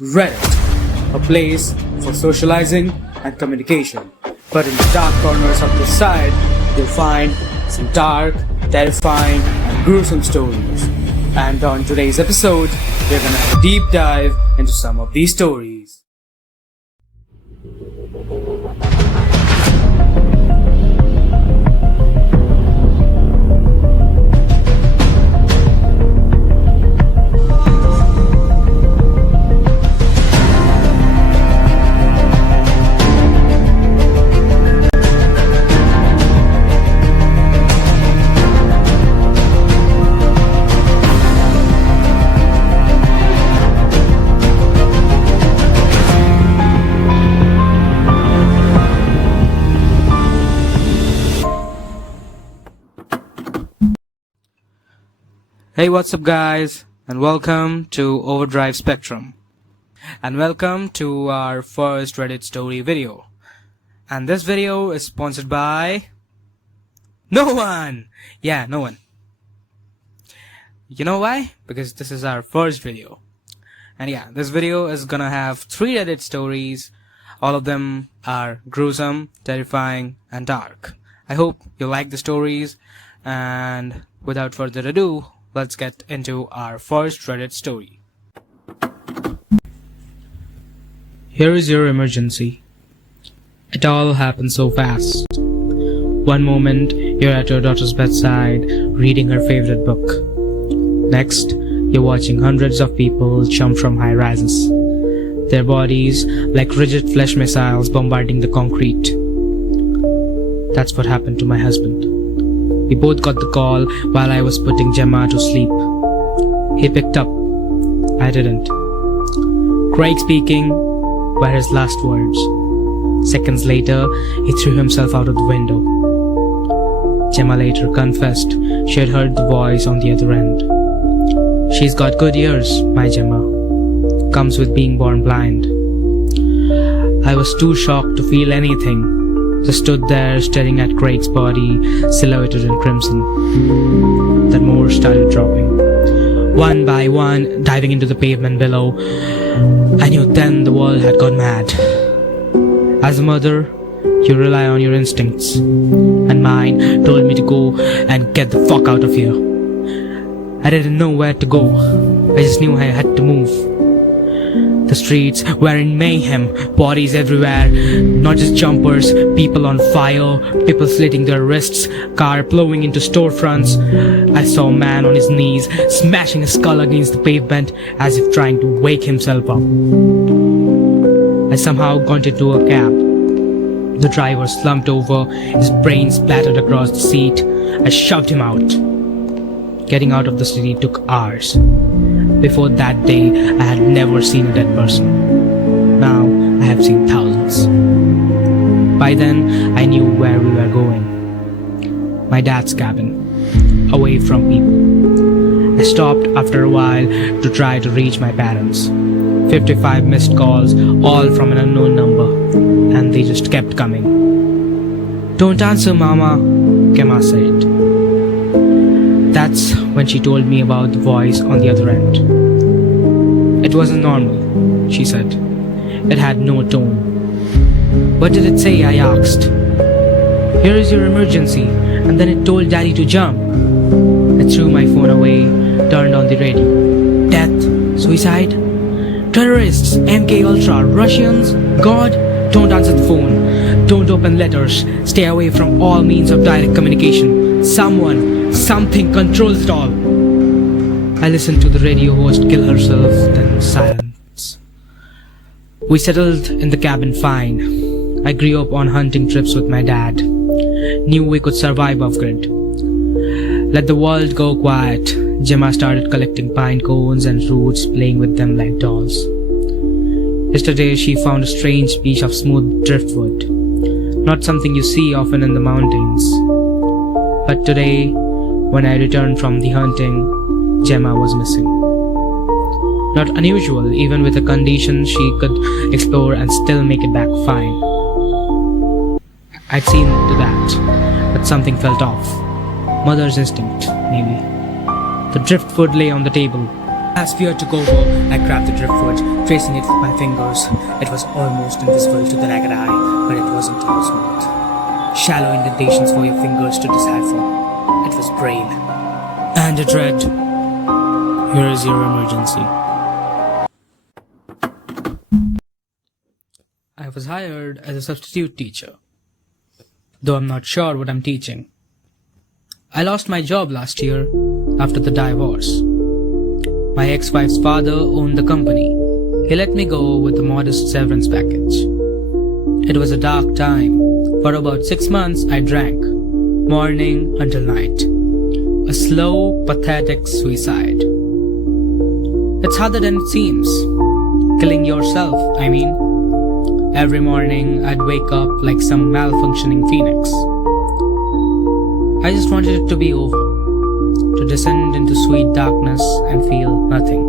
Reddit, a place for socializing and communication. But in the dark corners of the site, you'll find some dark, terrifying, and gruesome stories. And on today's episode, we're gonna have a deep dive into some of these stories. Hey, what's up guys, and welcome to OverdriveSpectrum, and welcome to our first Reddit story video. And this video is sponsored by no one. Yeah, no one. You know why? Because this is our first video. And yeah, this video is gonna have 3 Reddit stories. All of them are gruesome, terrifying, and dark. I hope you like the stories, and without further ado, let's get into our first Reddit story. Here is your emergency. It all happened so fast. One moment, you're at your daughter's bedside, reading her favorite book. Next, you're watching hundreds of people jump from high rises, their bodies like rigid flesh missiles bombarding the concrete. That's what happened to my husband. We both got the call while I was putting Gemma to sleep. He picked up. I didn't. Craig speaking were his last words. Seconds later, he threw himself out of the window. Gemma later confessed she had heard the voice on the other end. She's got good ears, my Gemma. Comes with being born blind. I was too shocked to feel anything. Just stood there staring at Craig's body, silhouetted in crimson. Then more started dropping, one by one, diving into the pavement below. I knew then the world had gone mad. As a mother, you rely on your instincts, and mine told me to go and get the fuck out of here. I didn't know where to go. I just knew I had to move. The streets were in mayhem, bodies everywhere, not just jumpers, people on fire, people slitting their wrists, car plowing into storefronts. I saw a man on his knees, smashing his skull against the pavement as if trying to wake himself up. I somehow got into a cab. The driver slumped over, his brains splattered across the seat. I shoved him out. Getting out of the city took hours. Before that day, I had never seen a dead person. Now, I have seen thousands. By then, I knew where we were going. My dad's cabin, away from people. I stopped after a while to try to reach my parents. 55 missed calls, all from an unknown number, and they just kept coming. "Don't answer, Mama," Gemma said. That's when she told me about the voice on the other end. It wasn't normal, she said. It had no tone. "What did it say?" I asked. "Here is your emergency," and then it told Daddy to jump. I threw my phone away, turned on the radio. Death, suicide, terrorists, MK Ultra, Russians, God. Don't answer the phone. Don't open letters. Stay away from all means of direct communication. Something controls it all. I listened to the radio host kill herself, then silence. We settled in the cabin fine. I grew up on hunting trips with my dad. Knew we could survive off-grid. Let the world go quiet. Gemma started collecting pine cones and roots, playing with them like dolls. Yesterday she found a strange piece of smooth driftwood. Not something you see often in the mountains. But today, when I returned from the hunting, Gemma was missing. Not unusual, even with a condition she could explore and still make it back fine. I'd seen to that, but something felt off. Mother's instinct, maybe. The driftwood lay on the table. As fear took over, I grabbed the driftwood, tracing it with my fingers. It was almost invisible to the naked eye, but it wasn't all smooth. Shallow indentations for your fingers to decipher. It was braille. And it read, "Here is your emergency." I was hired as a substitute teacher, though I'm not sure what I'm teaching. I lost my job last year after the divorce. My ex-wife's father owned the company. He let me go with a modest severance package. It was a dark time. For about 6 months, I drank, morning until night. A slow, pathetic suicide. It's harder than it seems. Killing yourself, I mean. Every morning, I'd wake up like some malfunctioning phoenix. I just wanted it to be over, to descend into sweet darkness and feel nothing.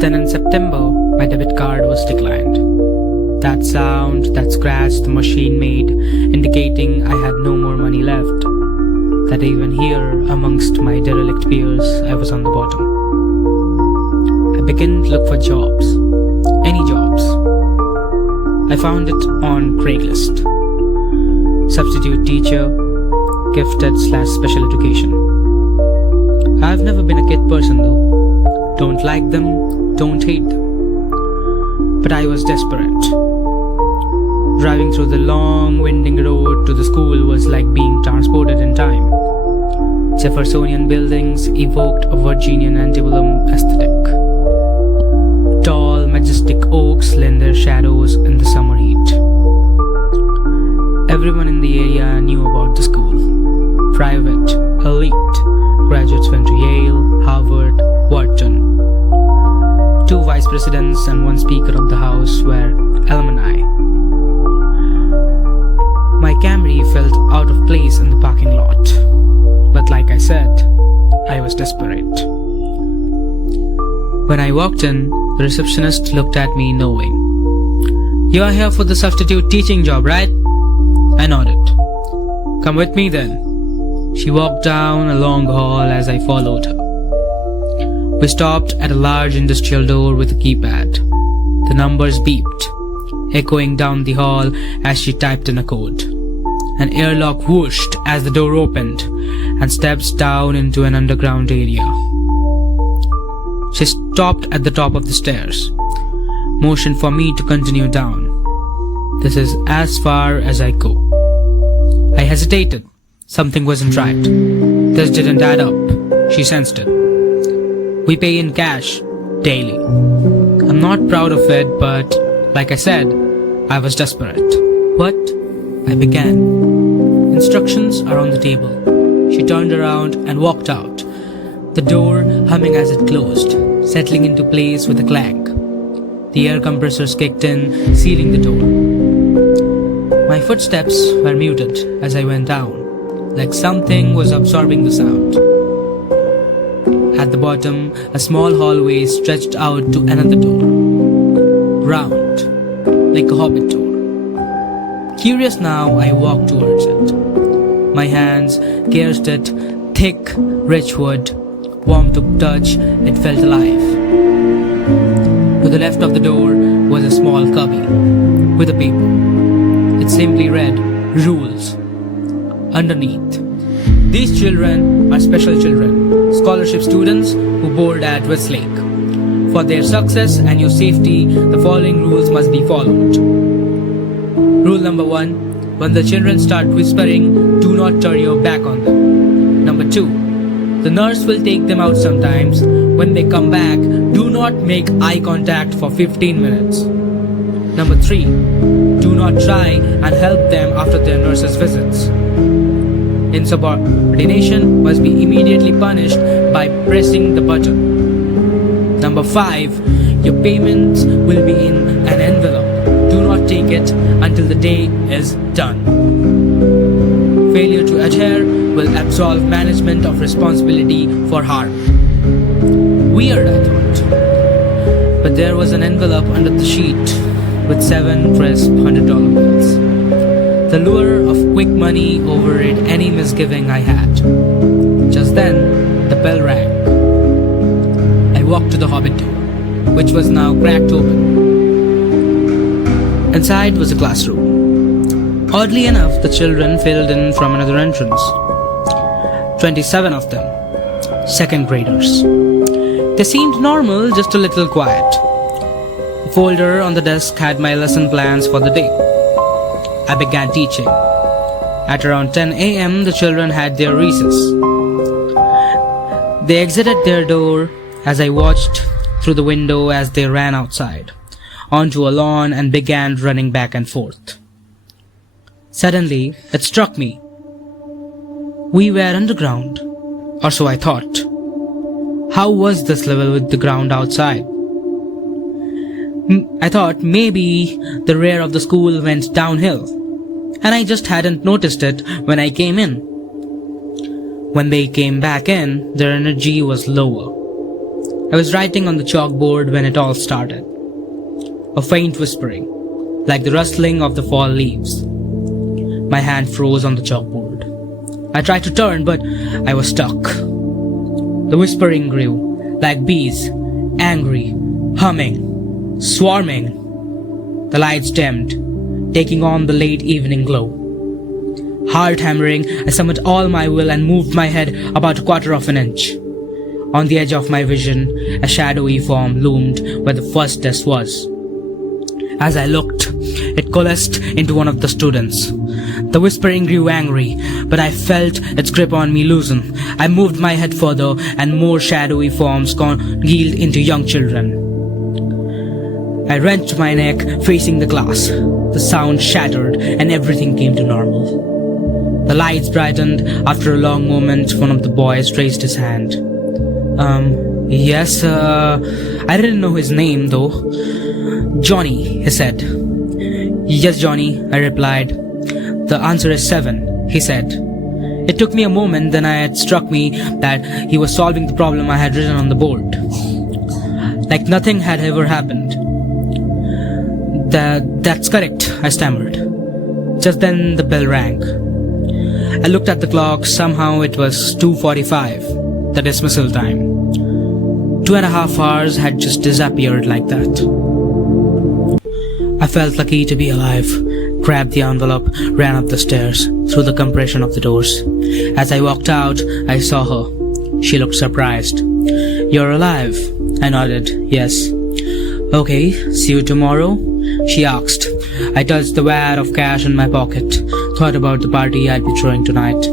Then in September, my debit card was declined. That sound, that scratch the machine made, indicating I had no more money left. That even here, amongst my derelict peers, I was on the bottom. I began to look for jobs. Any jobs. I found it on Craigslist. Substitute teacher, gifted/special education. I've never been a kid person though. Don't like them, don't hate them. But I was desperate. Driving through the long, winding road to the school was like being transported in time. Jeffersonian buildings evoked a Virginian antebellum aesthetic. Tall, majestic oaks lent their shadows in the summer heat. Everyone in the area knew about the school. Private, elite. Graduates went to Yale, Harvard, Wharton. 2 vice presidents and 1 speaker of the house were alumni. My Camry felt out of place in the parking lot. But like I said, I was desperate. When I walked in, the receptionist looked at me knowing. "You are here for the substitute teaching job, right?" I nodded. "Come with me then." She walked down a long hall as I followed her. We stopped at a large industrial door with a keypad. The numbers beeped, echoing down the hall as she typed in a code. An airlock whooshed as the door opened and steps down into an underground area. She stopped at the top of the stairs, motioned for me to continue down. "This is as far as I go." I hesitated. Something wasn't right. This didn't add up. She sensed it. "We pay in cash, daily." I'm not proud of it, but like I said, I was desperate. "What?" I began. "Instructions are on the table." She turned around and walked out, the door humming as it closed, settling into place with a clank. The air compressors kicked in, sealing the door. My footsteps were muted as I went down, like something was absorbing the sound. At the bottom, a small hallway stretched out to another door. Round, like a hobbit door. Curious now, I walked towards it. My hands caressed it, thick, rich wood, warm to touch, it felt alive. To the left of the door was a small cubby with a paper. It simply read, "Rules." Underneath, "These children are special children, scholarship students who board at Westlake. For their success and your safety, the following rules must be followed. Rule number 1, when the children start whispering, do not turn your back on them. Number 2, the nurse will take them out sometimes. When they come back, do not make eye contact for 15 minutes. Number 3, do not try and help them after their nurse's visits. Insubordination must be immediately punished by pressing the button. Number 5, your payments will be in an envelope. Do not take it until the day is done. Failure to adhere will absolve management of responsibility for harm." Weird, I thought. But there was an envelope under the sheet with 7 crisp $100 bills. The lure of quick money overrid any misgiving I had. Just then, the bell rang. walked to the hobbit door, which was now cracked open. Inside was a classroom. Oddly enough, the children filed in from another entrance. 27 of them, second graders. They seemed normal, just a little quiet. The folder on the desk had my lesson plans for the day. I began teaching. At around 10 a.m., the children had their recess. They exited their door as I watched through the window as they ran outside, onto a lawn and began running back and forth. Suddenly, it struck me. We were underground, or so I thought. How was this level with the ground outside? I thought maybe the rear of the school went downhill, and I just hadn't noticed it when I came in. When they came back in, their energy was lower. I was writing on the chalkboard when it all started. A faint whispering, like the rustling of the fall leaves. My hand froze on the chalkboard. I tried to turn, but I was stuck. The whispering grew, like bees, angry, humming, swarming. The lights dimmed, taking on the late evening glow. Heart hammering, I summoned all my will and moved my head about a quarter of an inch. On the edge of my vision, a shadowy form loomed where the first desk was. As I looked, it coalesced into one of the students. The whispering grew angry, but I felt its grip on me loosen. I moved my head further, and more shadowy forms congealed into young children. I wrenched my neck, facing the glass. The sound shattered, and everything came to normal. The lights brightened. After a long moment, one of the boys raised his hand. Yes, I didn't know his name, though. Johnny, he said. Yes, Johnny, I replied. The answer is 7, he said. It took me a moment, then it struck me that he was solving the problem I had written on the board. Like nothing had ever happened. That's correct, I stammered. Just then the bell rang. I looked at the clock. Somehow it was 2:45, the dismissal time. 2.5 hours had just disappeared like that. I felt lucky to be alive, grabbed the envelope, ran up the stairs, through the compression of the doors. As I walked out, I saw her. She looked surprised. You're alive? I nodded, yes. Okay, see you tomorrow? She asked. I touched the wad of cash in my pocket, thought about the party I'd be throwing tonight.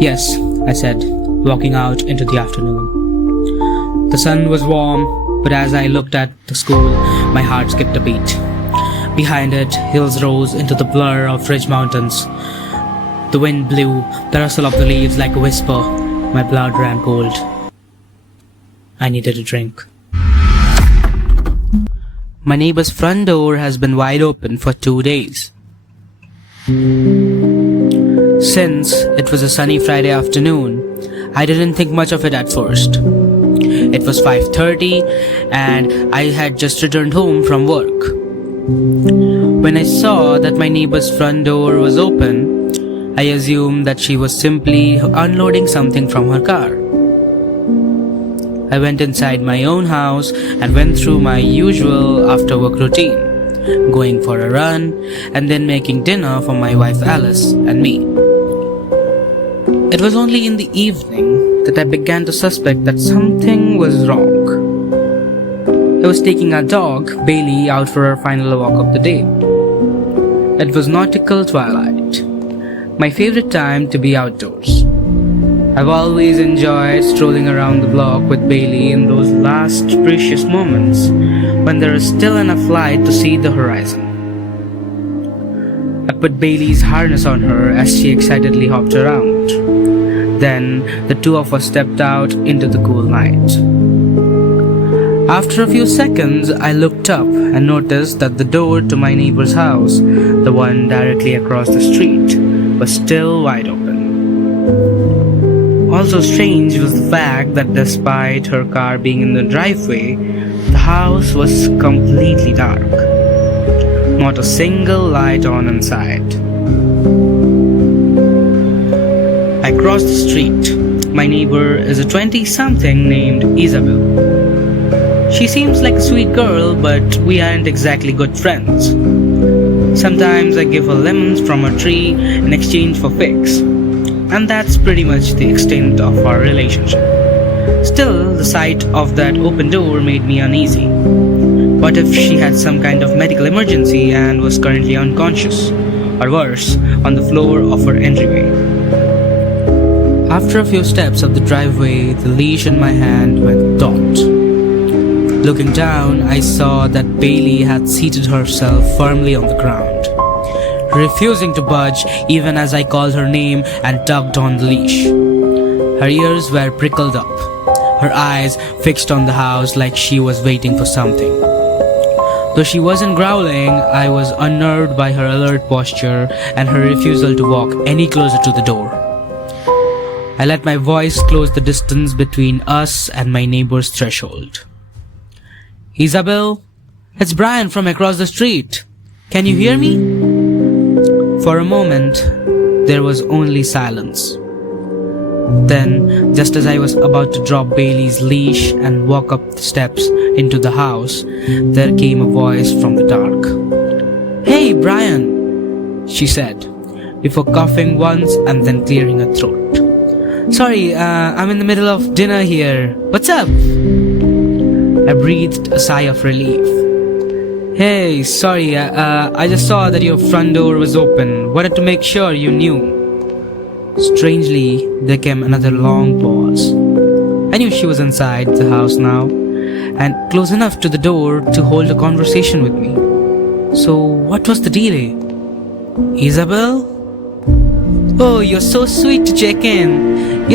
Yes, I said, walking out into the afternoon. The sun was warm, but as I looked at the school, my heart skipped a beat. Behind it, hills rose into the blur of ridge mountains. The wind blew, the rustle of the leaves like a whisper. My blood ran cold. I needed a drink. My neighbor's front door has been wide open for 2 days. Since it was a sunny Friday afternoon, I didn't think much of it at first. It was 5:30 and I had just returned home from work. When I saw that my neighbor's front door was open, I assumed that she was simply unloading something from her car. I went inside my own house and went through my usual after-work routine, going for a run and then making dinner for my wife Alice and me. It was only in the evening that I began to suspect that something was wrong. I was taking our dog, Bailey, out for her final walk of the day. It was nautical twilight, my favorite time to be outdoors. I've always enjoyed strolling around the block with Bailey in those last precious moments when there is still enough light to see the horizon. I put Bailey's harness on her as she excitedly hopped around. Then the two of us stepped out into the cool night. After a few seconds, I looked up and noticed that the door to my neighbor's house, the one directly across the street, was still wide open. Also strange was the fact that despite her car being in the driveway, the house was completely dark. Not a single light on inside. I crossed the street. My neighbor is a 20-something named Isabel. She seems like a sweet girl, but we aren't exactly good friends. Sometimes I give her lemons from a tree in exchange for figs, and that's pretty much the extent of our relationship. Still, the sight of that open door made me uneasy. What if she had some kind of medical emergency and was currently unconscious, or worse, on the floor of her entryway? After a few steps up the driveway, the leash in my hand went taut. Looking down, I saw that Bailey had seated herself firmly on the ground, refusing to budge even as I called her name and tugged on the leash. Her ears were prickled up, her eyes fixed on the house like she was waiting for something. Though she wasn't growling, I was unnerved by her alert posture and her refusal to walk any closer to the door. I let my voice close the distance between us and my neighbor's threshold. "Isabel, it's Brian from across the street. Can you hear me?" For a moment, there was only silence. Then, just as I was about to drop Bailey's leash and walk up the steps into the house, there came a voice from the dark. "Hey, Brian," she said, before coughing once and then clearing her throat. "Sorry, I'm in the middle of dinner here. What's up?" I breathed a sigh of relief. "Hey, sorry, I just saw that your front door was open. Wanted to make sure you knew." Strangely, there came another long pause. I knew she was inside the house now, and close enough to the door to hold a conversation with me. So, what was the delay? "Isabel? Oh, you're so sweet to check in.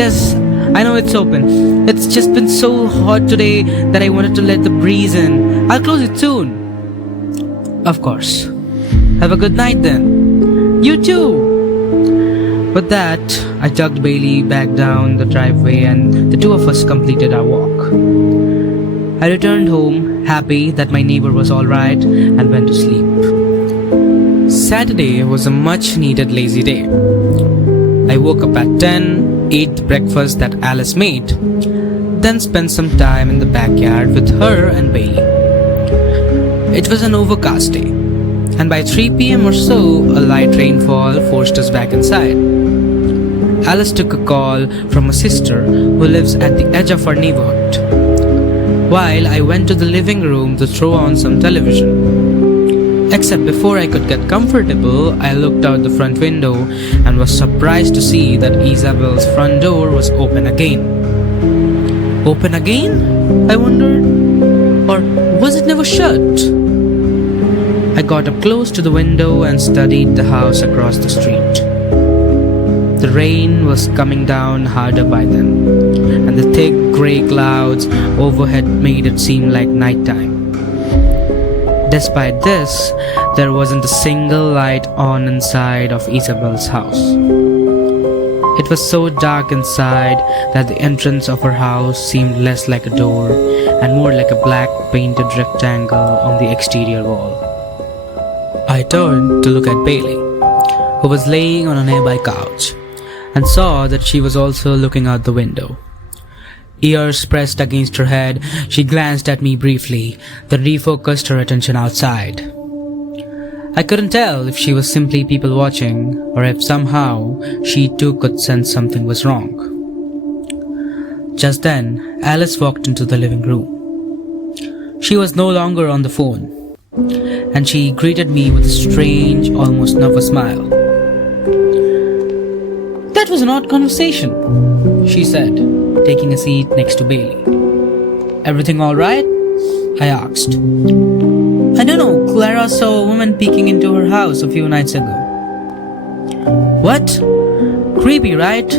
Yes, I know it's open. It's just been so hot today that I wanted to let the breeze in. I'll close it soon." "Of course. Have a good night then." "You too." With that, I tugged Bailey back down the driveway and the two of us completed our walk. I returned home, happy that my neighbor was alright, and went to sleep. Saturday was a much needed lazy day. I woke up at 10, ate the breakfast that Alice made, then spent some time in the backyard with her and Bailey. It was an overcast day, and by 3 p.m. or so, a light rainfall forced us back inside. Alice took a call from a sister who lives at the edge of our neighborhood, while I went to the living room to throw on some television. Except before I could get comfortable, I looked out the front window and was surprised to see that Isabel's front door was open again. Open again? I wondered. Or was it never shut? I got up close to the window and studied the house across the street. The rain was coming down harder by then, and the thick grey clouds overhead made it seem like nighttime. Despite this, there wasn't a single light on inside of Isabel's house. It was so dark inside that the entrance of her house seemed less like a door and more like a black painted rectangle on the exterior wall. I turned to look at Bailey, who was laying on a nearby couch, and saw that she was also looking out the window. Ears pressed against her head, she glanced at me briefly, then refocused her attention outside. I couldn't tell if she was simply people watching, or if somehow she too could sense something was wrong. Just then, Alice walked into the living room. She was no longer on the phone, and she greeted me with a strange, almost nervous smile. "That was an odd conversation," she said, taking a seat next to Bailey. "Everything all right?" I asked. "I don't know, Clara saw a woman peeking into her house a few nights ago." "What? Creepy, right?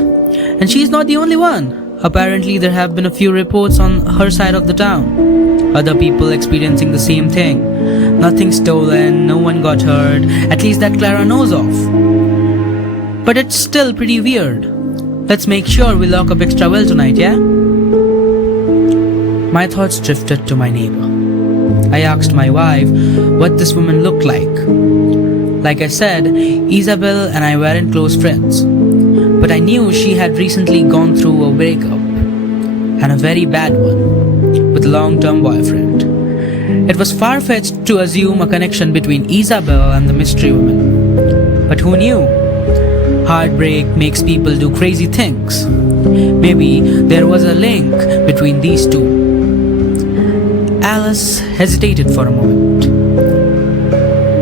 And she's not the only one. Apparently there have been a few reports on her side of the town. Other people experiencing the same thing. Nothing stolen, no one got hurt, at least that Clara knows of. But it's still pretty weird. Let's make sure we lock up extra well tonight, yeah?" My thoughts drifted to my neighbor. I asked my wife what this woman looked like. Like I said, Isabel and I weren't close friends, but I knew she had recently gone through a breakup, and a very bad one, with a long-term boyfriend. It was far-fetched to assume a connection between Isabel and the mystery woman. But who knew? Heartbreak makes people do crazy things. Maybe there was a link between these two. Alice hesitated for a moment.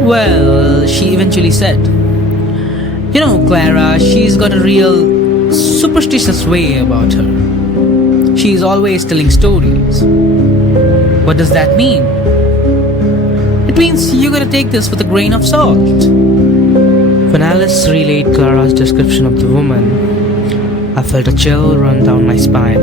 Well, she eventually said, "You know, Clara, she's got a real superstitious way about her. She's always telling stories." "What does that mean?" "It means you gotta take this with a grain of salt." When Alice relayed Clara's description of the woman, I felt a chill run down my spine.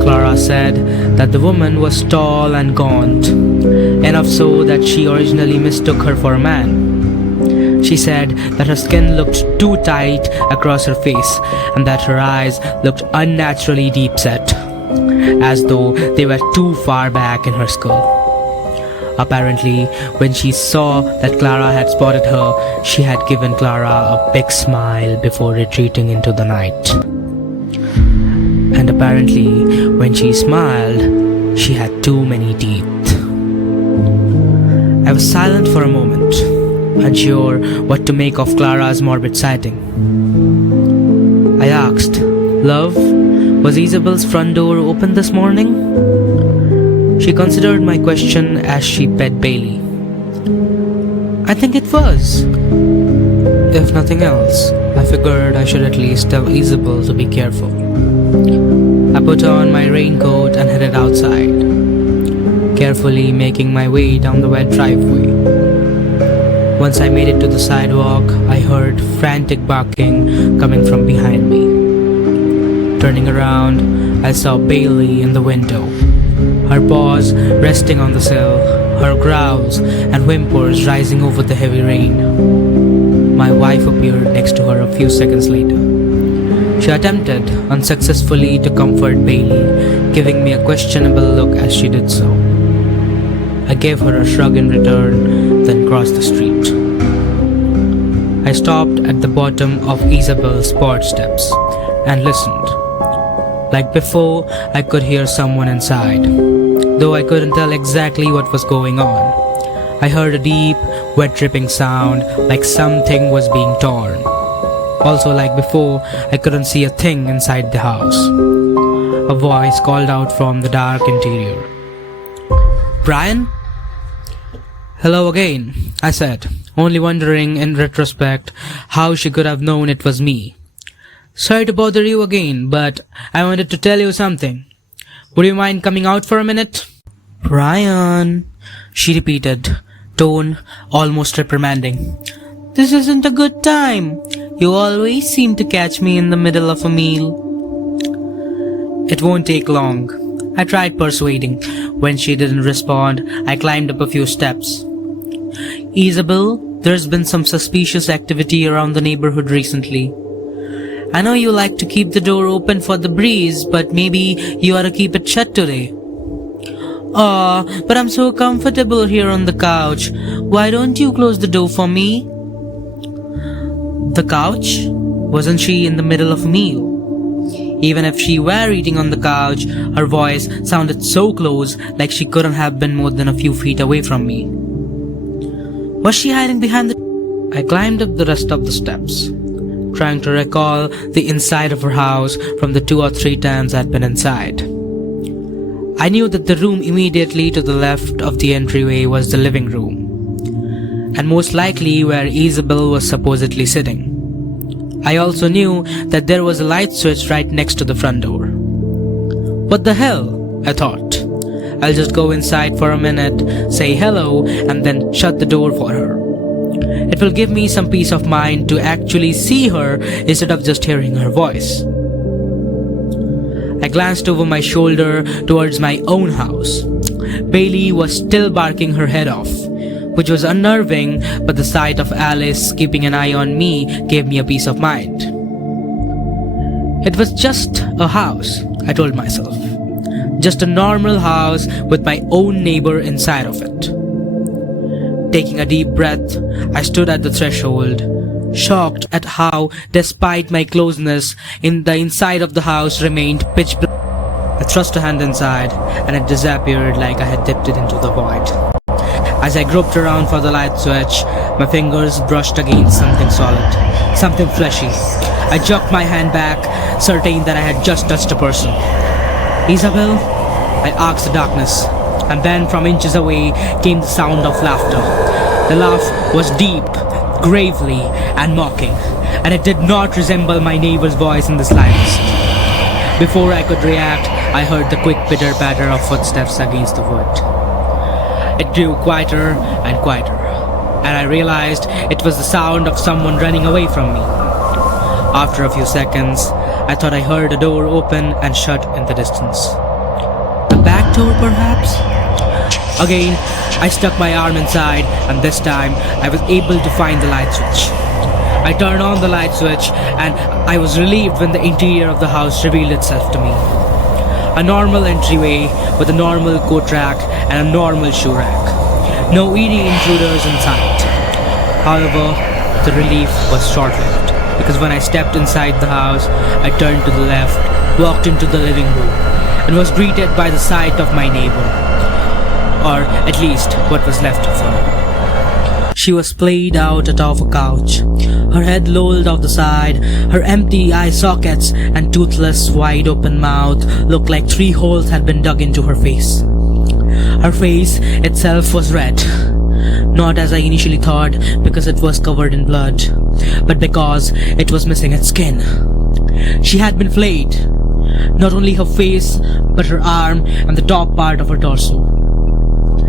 Clara said that the woman was tall and gaunt, enough so that she originally mistook her for a man. She said that her skin looked too tight across her face and that her eyes looked unnaturally deep set, as though they were too far back in her skull. Apparently, when she saw that Clara had spotted her, she had given Clara a big smile before retreating into the night. And apparently, when she smiled, she had too many teeth. I was silent for a moment, unsure what to make of Clara's morbid sighting. I asked, "Love, was Isabel's front door open this morning?" She considered my question as she pet Bailey. "I think it was. If nothing else, I figured I should at least tell Isabel to be careful." I put on my raincoat and headed outside, carefully making my way down the wet driveway. Once I made it to the sidewalk, I heard frantic barking coming from behind me. Turning around, I saw Bailey in the window, her paws resting on the sill, her growls and whimpers rising over the heavy rain. My wife appeared next to her a few seconds later. She attempted unsuccessfully to comfort Bailey, giving me a questionable look as she did so. I gave her a shrug in return, then crossed the street. I stopped at the bottom of Isabel's porch steps and listened. Like before, I could hear someone inside, though I couldn't tell exactly what was going on. I heard a deep, wet dripping sound, like something was being torn. Also, like before, I couldn't see a thing inside the house. A voice called out from the dark interior. "Brian?" "Hello again," I said, only wondering in retrospect how she could have known it was me. "Sorry to bother you again, but I wanted to tell you something. Would you mind coming out for a minute?" "Brian," she repeated, tone almost reprimanding. "This isn't a good time. You always seem to catch me in the middle of a meal." "It won't take long," I tried persuading. When she didn't respond, I climbed up a few steps. "Isabel, there's been some suspicious activity around the neighborhood recently. I know you like to keep the door open for the breeze, but maybe you ought to keep it shut today." "Aw, but I'm so comfortable here on the couch. Why don't you close the door for me?" The couch? Wasn't she in the middle of a meal? Even if she were eating on the couch, her voice sounded so close, like she couldn't have been more than a few feet away from me. Was she hiding behind the... I climbed up the rest of the steps, trying to recall the inside of her house from the 2 or 3 times I'd been inside. I knew that the room immediately to the left of the entryway was the living room, and most likely where Isabel was supposedly sitting. I also knew that there was a light switch right next to the front door. What the hell? I thought. I'll just go inside for a minute, say hello, and then shut the door for her. It will give me some peace of mind to actually see her instead of just hearing her voice. I glanced over my shoulder towards my own house. Bailey was still barking her head off, which was unnerving, but the sight of Alice keeping an eye on me gave me a peace of mind. It was just a house, I told myself. Just a normal house with my own neighbor inside of it. Taking a deep breath, I stood at the threshold, shocked at how, despite my closeness, the inside of the house remained pitch black. I thrust a hand inside, and it disappeared like I had dipped it into the void. As I groped around for the light switch, my fingers brushed against something solid, something fleshy. I jerked my hand back, certain that I had just touched a person. "Isabel?" I asked the darkness, and then from inches away came the sound of laughter. The laugh was deep, gravely, and mocking, and it did not resemble my neighbor's voice in the slightest. Before I could react, I heard the quick pitter-patter of footsteps against the wood. It grew quieter and quieter, and I realized it was the sound of someone running away from me. After a few seconds, I thought I heard a door open and shut in the distance. The back door, perhaps? Again, I stuck my arm inside, and this time I was able to find the light switch. I turned on the light switch, and I was relieved when the interior of the house revealed itself to me. A normal entryway with a normal coat rack and a normal shoe rack. No eerie intruders in sight. However, the relief was short-lived, because when I stepped inside the house, I turned to the left, walked into the living room, and was greeted by the sight of my neighbor, or at least what was left of her. She was played out atop a couch, her head lolled off the side, her empty eye sockets and toothless, wide-open mouth looked like 3 holes had been dug into her face. Her face itself was red, not as I initially thought because it was covered in blood, but because it was missing its skin. She had been flayed, not only her face, but her arm and the top part of her torso.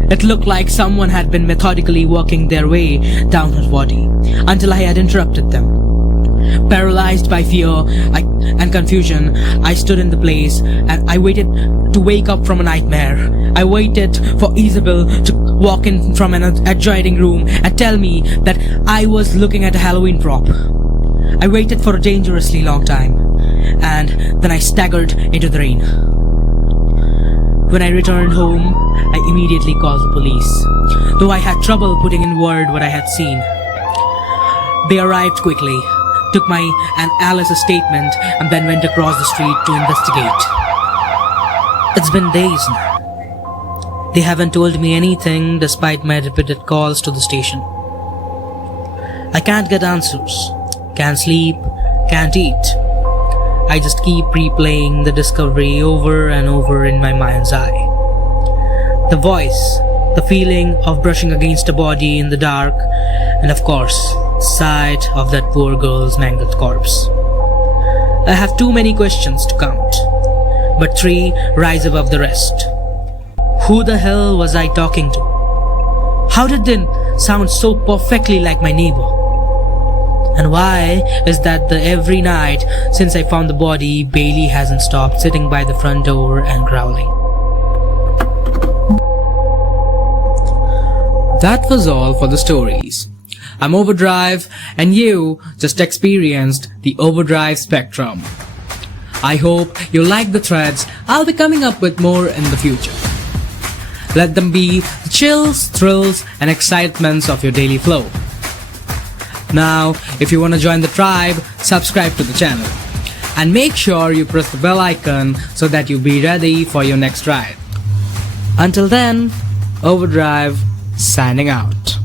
It looked like someone had been methodically working their way down her body until I had interrupted them. Paralyzed by fear and confusion, I stood in the place and I waited to wake up from a nightmare. I waited for Isabel to walk in from an adjoining room and tell me that I was looking at a Halloween prop. I waited for a dangerously long time, and then I staggered into the rain. When I returned home, I immediately called the police, though I had trouble putting in word what I had seen. They arrived quickly, took my and Alice's statement, and then went across the street to investigate. It's been days now. They haven't told me anything despite my repeated calls to the station. I can't get answers, can't sleep, can't eat. I just keep replaying the discovery over and over in my mind's eye. The voice, the feeling of brushing against a body in the dark, and of course, the sight of that poor girl's mangled corpse. I have too many questions to count, but 3 rise above the rest. Who the hell was I talking to? How did they sound so perfectly like my neighbor? And why is that every night since I found the body, Bailey hasn't stopped sitting by the front door and growling? That was all for the stories. I'm Overdrive, and you just experienced the Overdrive Spectrum. I hope you like the threads. I'll be coming up with more in the future. Let them be the chills, thrills, and excitements of your daily flow. Now, if you want to join the tribe, subscribe to the channel. And make sure you press the bell icon so that you'll be ready for your next ride. Until then, Overdrive signing out.